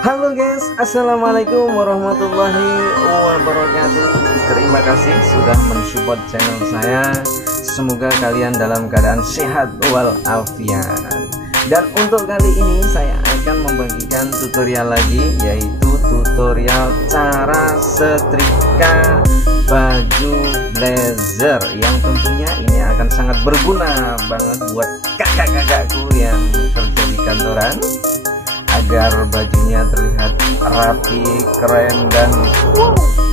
Halo guys, assalamualaikum warahmatullahi wabarakatuh. Terima kasih sudah mensupport channel saya. Semoga kalian dalam keadaan sehat walafiat. Dan untuk kali ini saya akan membagikan tutorial lagi, yaitu tutorial cara setrika baju blazer, yang tentunya ini akan sangat berguna banget buat kakak-kakakku yang kerja di kantoran, agar bajunya terlihat rapi, keren, dan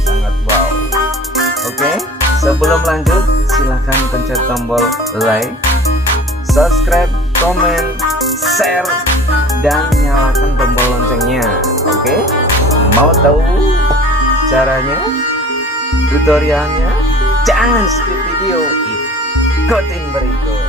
sangat wow. Oke, sebelum lanjut silahkan pencet tombol like, subscribe, komen, share, dan nyalakan tombol loncengnya. Oke, mau tahu caranya, tutorialnya? Jangan skip video, ikutin berikut.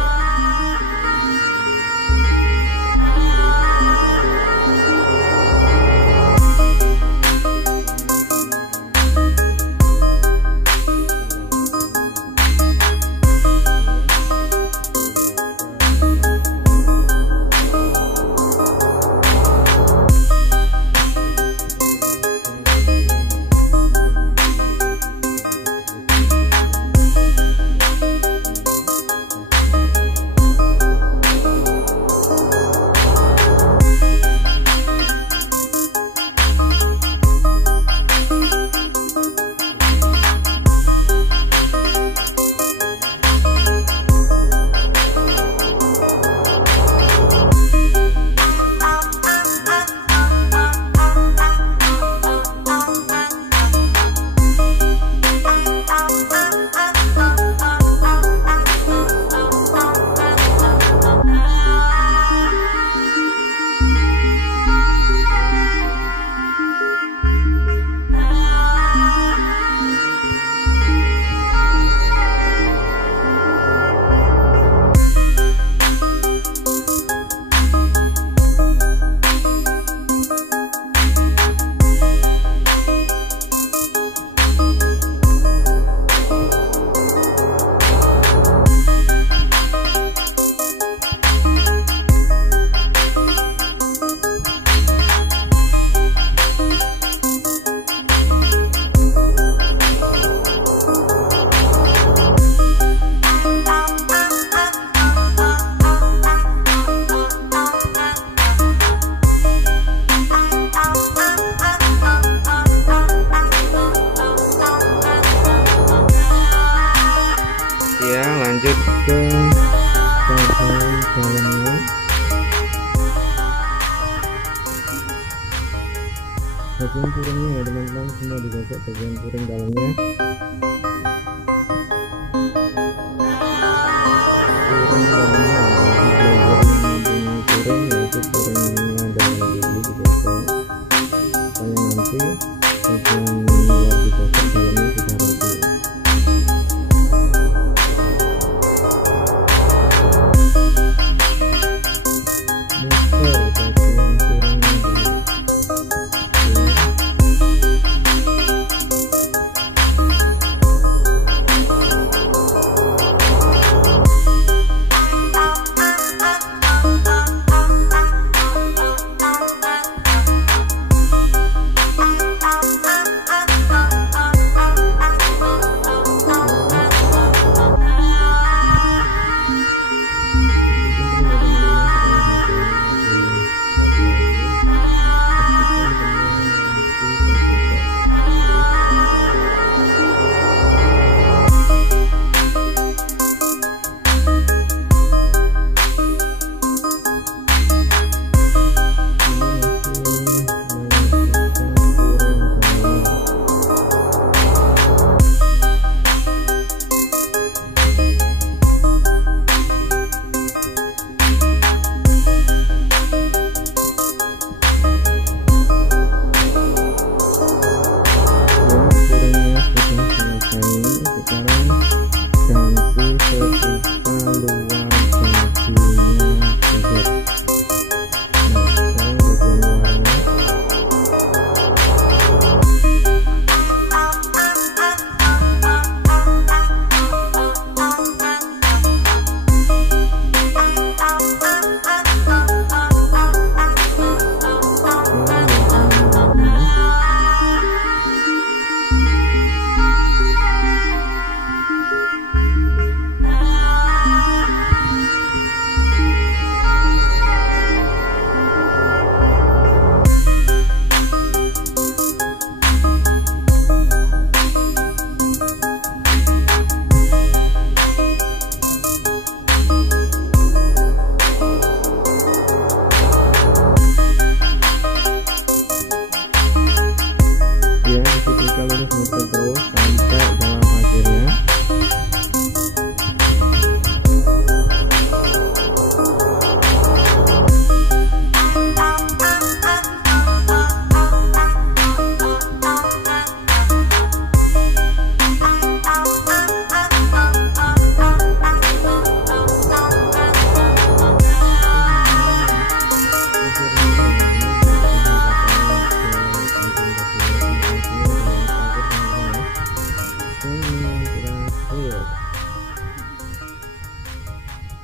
Ya, lanjut ke bagian dalamnya. Bagian piringnya ya teman-teman, semua digosok bagian piring dalamnya. Piring dalamnya piring, yaitu piringnya dalam dulu digosok, supaya nanti bagian luar digosok, dalamnya sudah rapi. jika lurus muter terus sampai dalam akhirnya.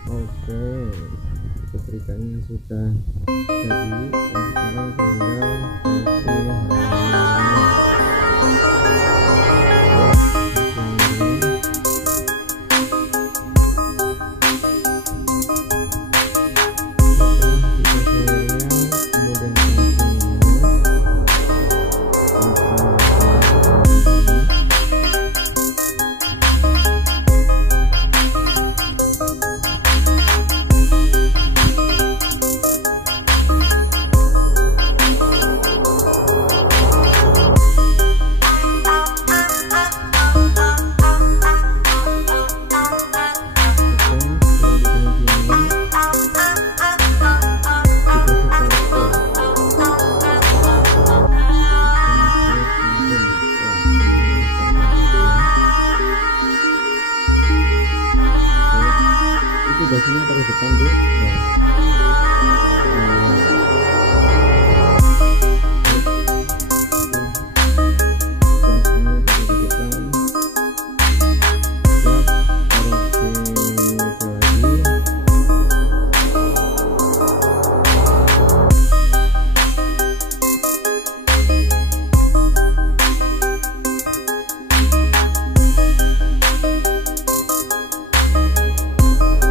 Oke, setrikanya sudah jadi dan sekarang tinggal bajunya taruh depan Bu.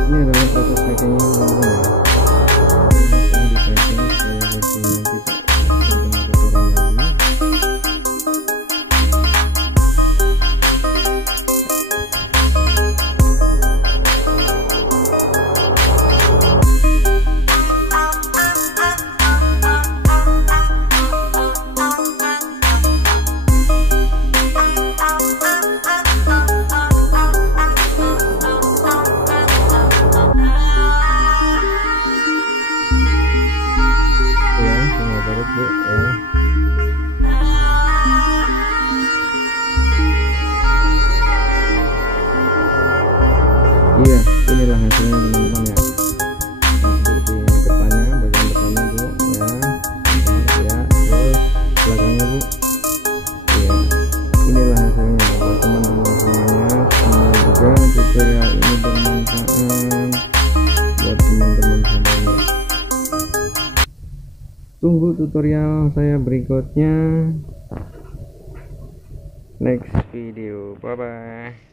Ini adalah proses packingnya teman-teman ya. Ini di packing supaya bajunya tidak terkena kotoran lagi. Bu ya. Iya, inilah hasilnya teman-teman ya. Nah, di depannya, bagian depannya Bu ya. Bentar, ya, terus belakangnya Bu. Iya, inilah hasilnya buat teman-teman semuanya. Semoga tutorial ini bermanfaat buat teman-teman semuanya. Tunggu tutorial saya berikutnya next video. Bye bye.